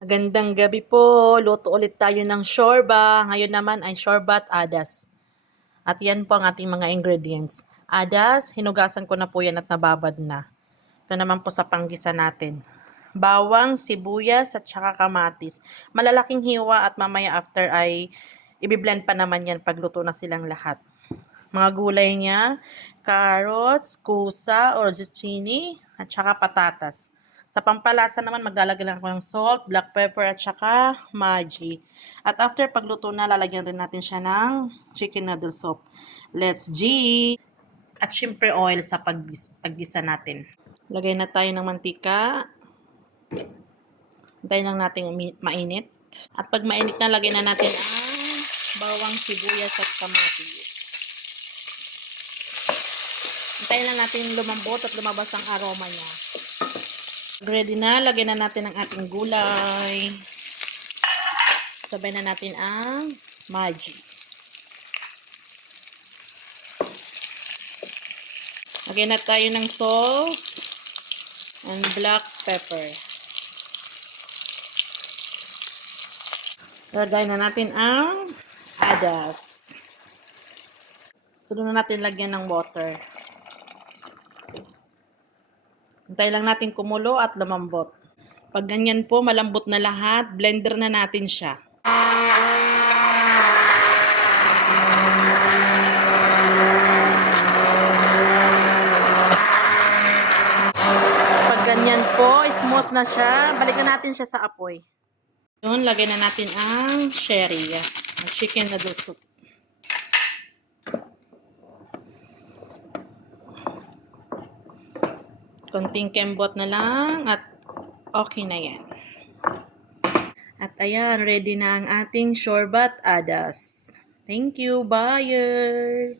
Magandang gabi po. Luto ulit tayo ng shorba. Ngayon naman ay shorbat adas. At yan po ang ating mga ingredients. Adas, hinugasan ko na po yan at nababad na. Ito naman po sa panggisa natin. Bawang, sibuyas at saka kamatis. Malalaking hiwa at mamaya after ay ibiblend pa naman yan pagluto na silang lahat. Mga gulay niya, carrots, kusa or zucchini at saka patatas. Sa pampalasa naman, maglalagay lang ako ng salt, black pepper, at saka Maggi. At after pagluto na, lalagyan rin natin siya ng chicken noodle soup. Let's G! At syempre oil sa paggisa natin. Lagay na tayo ng mantika. Hintayin lang natin mainit. At pag mainit na, lagay na natin ang bawang, sibuyas at kamatis. Hintayin lang natin lumambot at lumabas ang aroma niya. Ready na, lagay na natin ang ating gulay. Sabay na natin ang Maggi. Lagay na tayo ng salt and black pepper. Lagay na natin ang adas. Sunod na natin lagyan ng water. Hintayin lang natin kumulo at lumambot. Pag ganyan po, malambot na lahat, blender na natin siya. Pag ganyan po, smooth na siya, balikan natin siya sa apoy. Yun, lagay na natin ang sherry, chicken noodle soup. Konting kembot na lang at okay na yan. At ayan, ready na ang ating shorbat adas. Thank you, buyers!